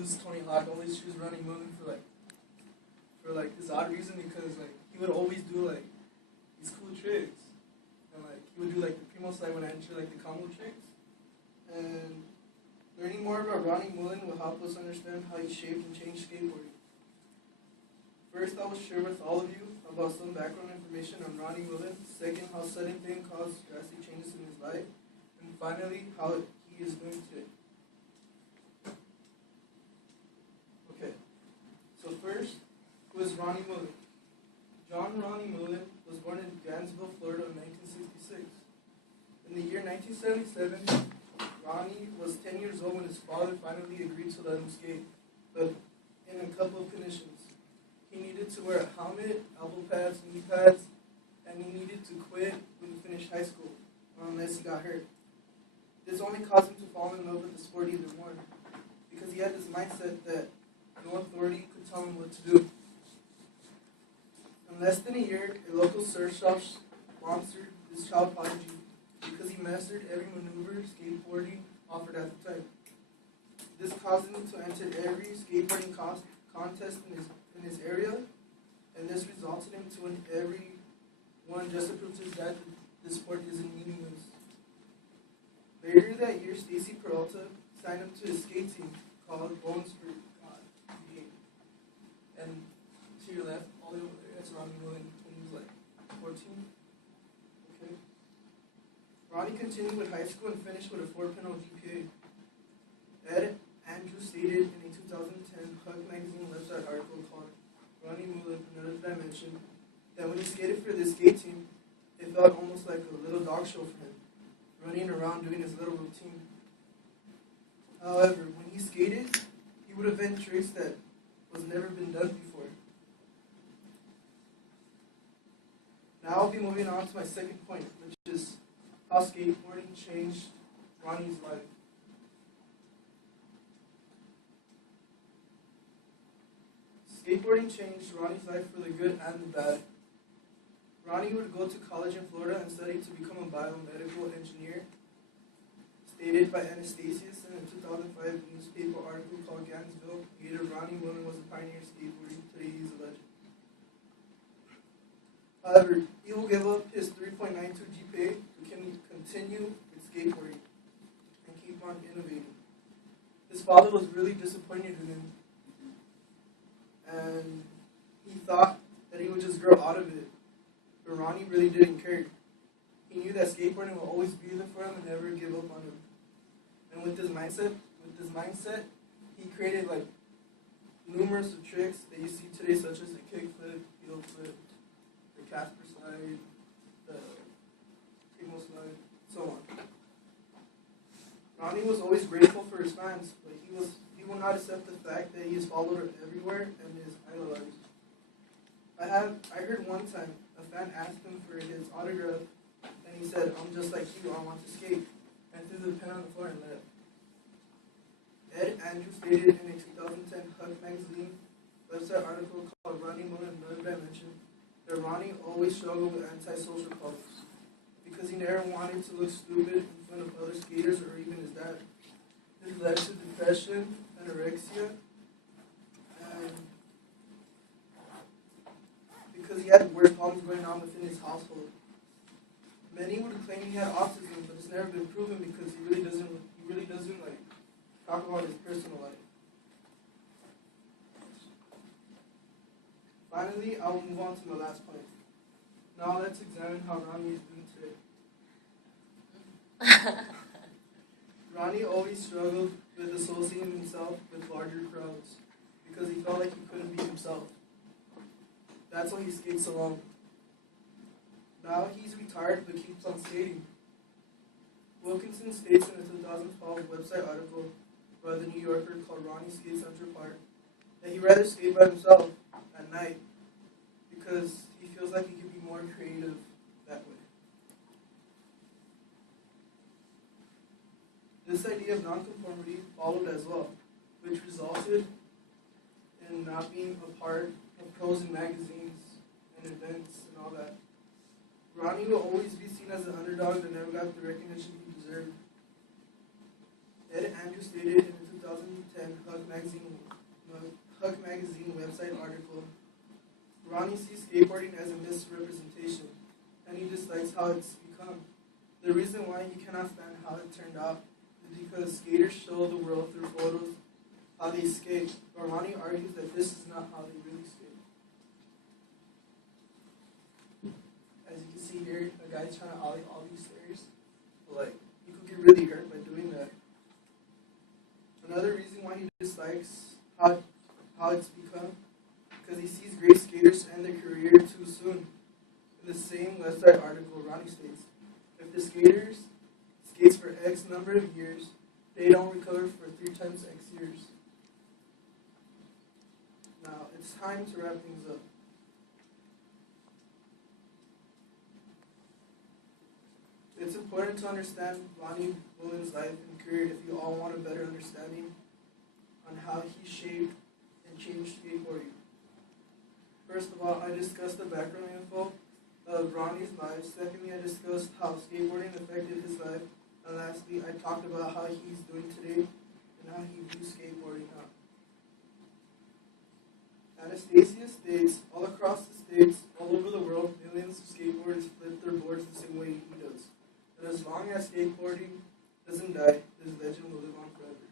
choose Tony Hawk, always choose Ronnie Mullen for like this odd reason because like he would always do like these cool tricks. And like he would do like the primo slide when I enter like the combo tricks. And learning more about Ronnie Mullen will help us understand how he shaped and changed skateboarding. First, I will share with all of you about some background information on Ronnie Mullen. Second, how sudden thing caused drastic changes in his life. And finally, how he is doing today. Okay, so first, who is Ronnie Mullen? John Ronnie Mullen was born in Gainesville, Florida in 1966. In the year 1977, Ronnie was 10 years old when his father finally agreed to let him skate, but in a couple of conditions. He needed to wear a helmet, elbow pads, knee pads, and he needed to quit when he finished high school, unless he got hurt. This only caused him to fall in love with the sport even more, because he had this mindset that no authority could tell him what to do. In less than a year, a local surf shop sponsored this child prodigy because he mastered every maneuver skateboarding offered at the time. This caused him to enter every skateboarding contest in his area, and this resulted him to win every one just to prove to his dad that this sport isn't meaningless. Later that year, Stacy Peralta signed up to his skate team called Bones for God. And to your left, all the way over there, that's Ronnie Mullen when he was like 14. Okay. Ronnie continued with high school and finished with a 4.0 GPA. Ed Andrews stated in a 2010 Hug magazine website article called Ronnie Mullen, Another Dimension, that when he skated for this skate team, it felt almost like a little dog show for him, running around doing his little routine. However, when he skated, he would invent tricks that was never been done before. Now I'll be moving on to my second point, which is how skateboarding changed Ronnie's life. Skateboarding changed Ronnie's life for the good and the bad. Ronnie would go to college in Florida and study to become a biomedical engineer. Stated by Anastasius in a 2005 newspaper article called Gainesville, later Ronnie Mullen was a pioneer of skateboarding. Today he's a legend. However, he will give up his 3.92 GPA to continue with skateboarding and keep on innovating. His father was really disappointed in him, and he thought that he would just grow out of it. But Ronnie really didn't care. He knew that skateboarding will always be there for him and never give up on him. And with this mindset, he created like numerous of tricks that you see today, such as the kickflip, heel flip, the Casper slide, the primo slide, so on. Ronnie was always grateful for his fans, but he will not accept the fact that he is followed everywhere and is idolized. I heard one time a fan asked him for his autograph, and he said, "I'm just like you, I want to skate," and threw the pen on the floor and left. Ed Andrews stated in a 2010 Hug magazine website article called Ronnie Mullen, Another Dimension, that Ronnie always struggled with antisocial problems because he never wanted to look stupid in front of other skaters or even his dad. This led to depression, anorexia, and because he had worse problems going on within his household. Many would claim he had autism, but it's never been proven because he really doesn't like talk about his personal life. Finally, I will move on to my last point. Now let's examine how Ronnie is doing today. Ronnie always struggled with associating himself with larger crowds because he felt like he couldn't be himself. That's why he skates alone. Now he's retired but keeps on skating. Wilkinson states in a 2012 website article by the New Yorker called Ronnie Skates Central Park that he'd rather skate by himself at night because he feels like he could be more creative that way. This idea of nonconformity followed as well, which resulted in not being a part of pros in magazines and events and all that. Ronnie will always be seen as an underdog that never got the recognition he deserved. Ed Andrews stated in a 2010 2010 Huck Magazine website article, Ronnie sees skateboarding as a misrepresentation, and he dislikes how it's become. The reason why he cannot stand how it turned out is because skaters show the world through photos how they skate, but Ronnie argues that this is not how they really skate. As you can see here, a guy's trying to ollie all these stairs, but like, he could get really hurt by doing that. Another reason why he dislikes how it's become, because he sees great skaters end their career too soon. In the same website article, Ronnie states, if the skaters skates for X number of years, they don't recover for 3 times X years. Now, it's time to wrap things up. It's important to understand Ronnie Mullen's life and career if you all want a better understanding on how he shaped and changed skateboarding. First of all, I discussed the background info of Ronnie's life. Secondly, I discussed how skateboarding affected his life. And lastly, I talked about how he's doing today and how he views skateboarding now. Anastasia states, all across the states, all over the world, millions of skateboarders flip their boards the same way he does. And as long as skateboarding doesn't die, this legend will live on forever.